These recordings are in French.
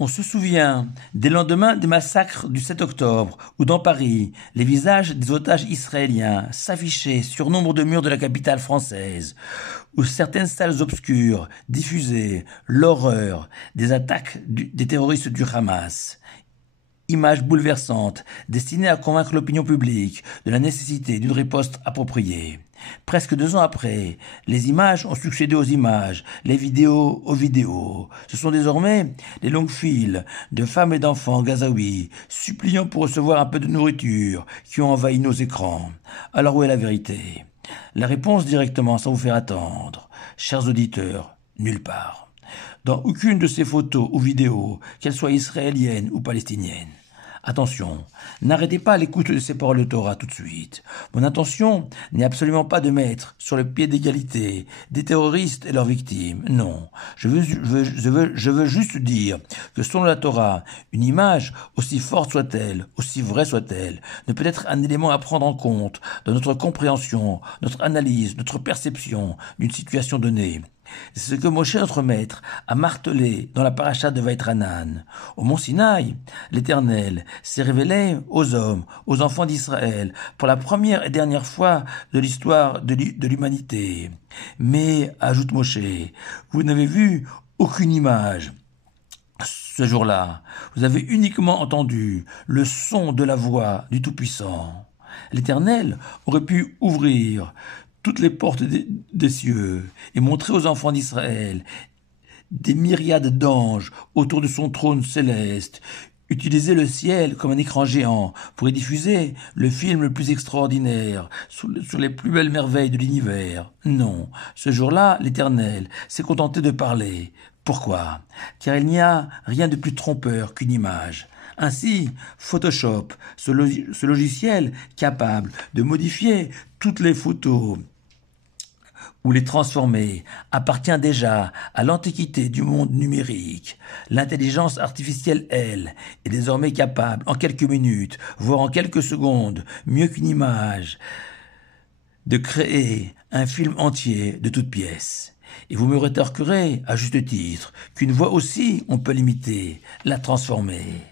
On se souvient des lendemains des massacres du 7 octobre, où dans Paris, les visages des otages israéliens s'affichaient sur nombre de murs de la capitale française, où certaines salles obscures diffusaient l'horreur des attaques des terroristes du Hamas. Images bouleversantes destinées à convaincre l'opinion publique de la nécessité d'une riposte appropriée. Presque 2 ans après, les images ont succédé aux images, les vidéos aux vidéos. Ce sont désormais les longues files de femmes et d'enfants gazaouis suppliant pour recevoir un peu de nourriture qui ont envahi nos écrans. Alors où est la vérité? La réponse directement sans vous faire attendre. Chers auditeurs, nulle part. Dans aucune de ces photos ou vidéos, qu'elles soient israéliennes ou palestiniennes. Attention, n'arrêtez pas l'écoute de ces paroles de Torah tout de suite. Mon intention n'est absolument pas de mettre sur le pied d'égalité des terroristes et leurs victimes. Non, je veux juste dire que selon la Torah, une image, aussi forte soit-elle, aussi vraie soit-elle, ne peut être un élément à prendre en compte dans notre compréhension, notre analyse, notre perception d'une situation donnée. C'est ce que Moshe, notre maître, a martelé dans la paracha de Vaïtranan. Au mont Sinaï, l'Éternel s'est révélé aux hommes, aux enfants d'Israël, pour la première et dernière fois de l'histoire de l'humanité. Mais, ajoute Moshe, vous n'avez vu aucune image. Ce jour-là, vous avez uniquement entendu le son de la voix du Tout-Puissant. L'Éternel aurait pu ouvrir toutes les portes des cieux et montrer aux enfants d'Israël des myriades d'anges autour de son trône céleste, utiliser le ciel comme un écran géant pour y diffuser le film le plus extraordinaire sur les plus belles merveilles de l'univers. Non, ce jour-là, l'Éternel s'est contenté de parler. Pourquoi? Car il n'y a rien de plus trompeur qu'une image. Ainsi, Photoshop, ce logiciel capable de modifier toutes les photos ou les transformer, appartient déjà à l'antiquité du monde numérique. L'intelligence artificielle, elle, est désormais capable, en quelques minutes, voire en quelques secondes, mieux qu'une image, de créer un film entier de toutes pièces. Et vous me rétorquerez, à juste titre, qu'une voix aussi, on peut l'imiter, la transformer.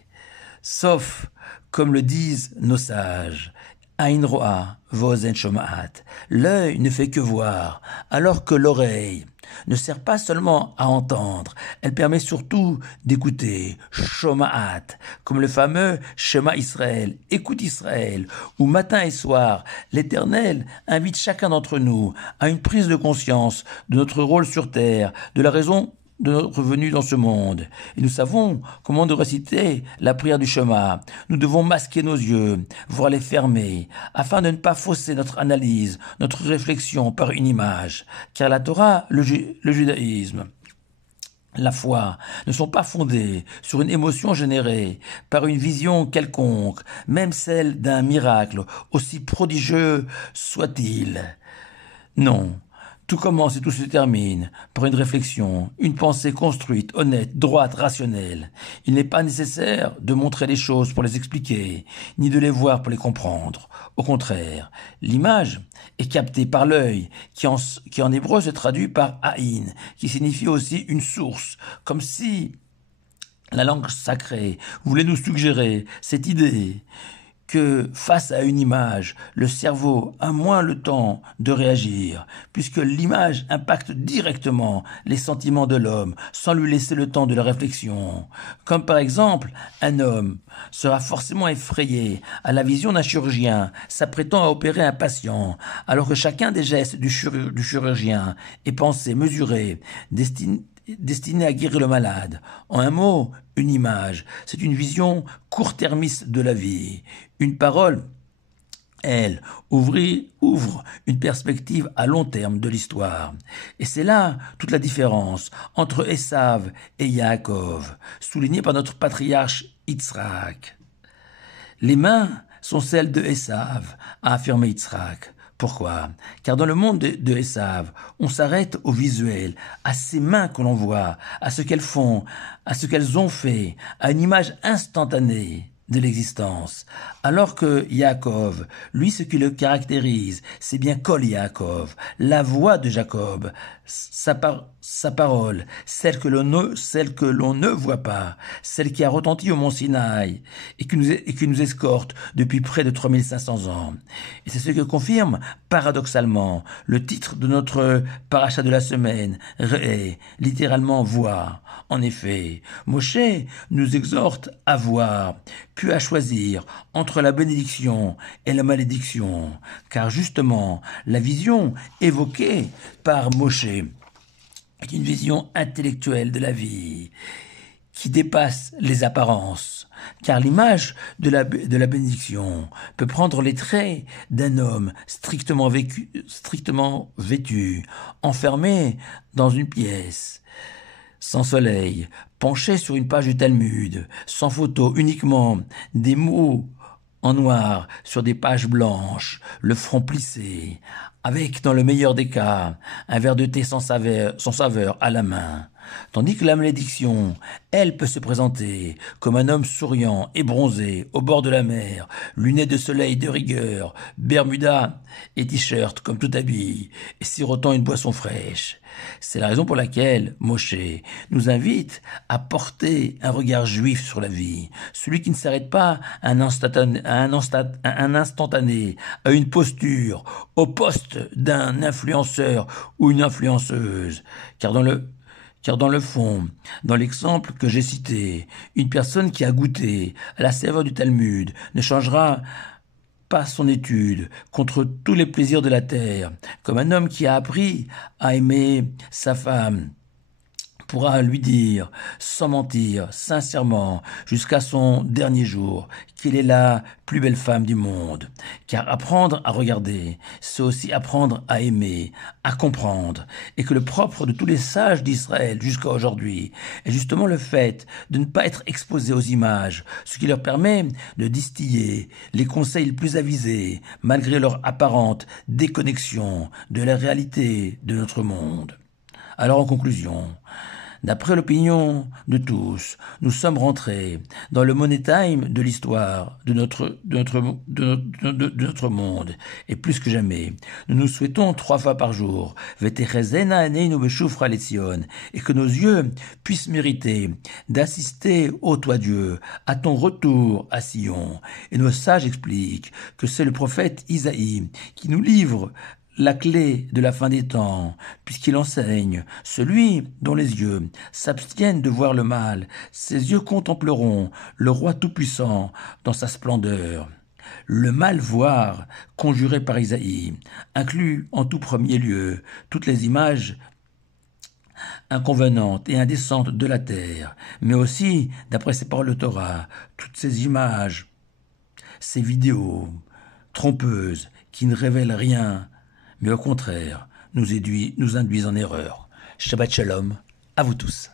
Sauf, comme le disent nos sages, Ain roa vozen shomaat. L'œil ne fait que voir, alors que l'oreille ne sert pas seulement à entendre, elle permet surtout d'écouter, shomaat, comme le fameux Shema Israël, écoute Israël, où matin et soir, l'Éternel invite chacun d'entre nous à une prise de conscience de notre rôle sur terre, de la raison de notre venue dans ce monde. Et nous savons comment de réciter la prière du Shema. Nous devons masquer nos yeux, voire les fermer, afin de ne pas fausser notre analyse, notre réflexion par une image. Car la Torah, le judaïsme, la foi ne sont pas fondés sur une émotion générée par une vision quelconque, même celle d'un miracle, aussi prodigieux soit-il. Non. Tout commence et tout se termine par une réflexion, une pensée construite, honnête, droite, rationnelle. Il n'est pas nécessaire de montrer les choses pour les expliquer, ni de les voir pour les comprendre. Au contraire, l'image est captée par l'œil, qui en hébreu se traduit par Aïn, qui signifie aussi une source, comme si la langue sacrée voulait nous suggérer cette idée que, face à une image, le cerveau a moins le temps de réagir, puisque l'image impacte directement les sentiments de l'homme, sans lui laisser le temps de la réflexion. Comme par exemple, un homme sera forcément effrayé à la vision d'un chirurgien s'apprêtant à opérer un patient, alors que chacun des gestes du chirurgien est pensé, mesuré, destiné à guérir le malade. En un mot, une image, c'est une vision court-termiste de la vie. Une parole, elle, ouvre une perspective à long terme de l'histoire. Et c'est là toute la différence entre Esav et Yaakov, soulignée par notre patriarche Yitzhak. Les mains sont celles de Esav, a affirmé Yitzhak. Pourquoi? Car dans le monde de Esav, on s'arrête au visuel, à ces mains que l'on voit, à ce qu'elles font, à ce qu'elles ont fait, à une image instantanée. de l'existence. Alors que Yaakov, lui, ce qui le caractérise, c'est bien Kol Yaakov, la voix de Jacob, sa parole, celle que l'on ne voit pas, celle qui a retenti au mont Sinaï et qui nous escorte depuis près de 3500 ans. Et c'est ce que confirme, paradoxalement, le titre de notre paracha de la semaine, Re'eh, littéralement voix. En effet, Moshe nous exhorte à voir, puis à choisir entre la bénédiction et la malédiction, car justement, la vision évoquée par Moshe est une vision intellectuelle de la vie qui dépasse les apparences, car l'image de la bénédiction peut prendre les traits d'un homme strictement vêtu, enfermé dans une pièce, sans soleil, penché sur une page du Talmud, sans photo, uniquement des mots en noir sur des pages blanches, le front plissé, avec, dans le meilleur des cas, un verre de thé sans saveur à la main. Tandis que la malédiction, elle, peut se présenter comme un homme souriant et bronzé au bord de la mer, lunettes de soleil de rigueur, bermuda et t-shirt comme tout habillé, et sirotant une boisson fraîche. C'est la raison pour laquelle Moshe nous invite à porter un regard juif sur la vie, celui qui ne s'arrête pas à un instantané, à une posture, au poste d'un influenceur ou une influenceuse, car dans le fond, dans l'exemple que j'ai cité, une personne qui a goûté à la saveur du Talmud ne changera pas son étude contre tous les plaisirs de la terre, comme un homme qui a appris à aimer sa femme pourra lui dire, sans mentir, sincèrement, jusqu'à son dernier jour, qu'elle est la plus belle femme du monde. Car apprendre à regarder, c'est aussi apprendre à aimer, à comprendre, et que le propre de tous les sages d'Israël jusqu'à aujourd'hui est justement le fait de ne pas être exposé aux images, ce qui leur permet de distiller les conseils les plus avisés, malgré leur apparente déconnexion de la réalité de notre monde. Alors en conclusion, d'après l'opinion de tous, nous sommes rentrés dans le money time de l'histoire de notre monde. Et plus que jamais, nous nous souhaitons 3 fois par jour, et que nos yeux puissent mériter d'assister, ô toi Dieu, à ton retour à Sion. Et nos sages expliquent que c'est le prophète Isaïe qui nous livre la clé de la fin des temps, puisqu'il enseigne, celui dont les yeux s'abstiennent de voir le mal, ses yeux contempleront le roi tout-puissant dans sa splendeur. Le mal voir, conjuré par Isaïe, inclut en tout premier lieu toutes les images inconvenantes et indécentes de la terre, mais aussi, d'après ses paroles de Torah, toutes ces images, ces vidéos trompeuses qui ne révèlent rien, mais au contraire, nous induisent en erreur. Shabbat Shalom, à vous tous.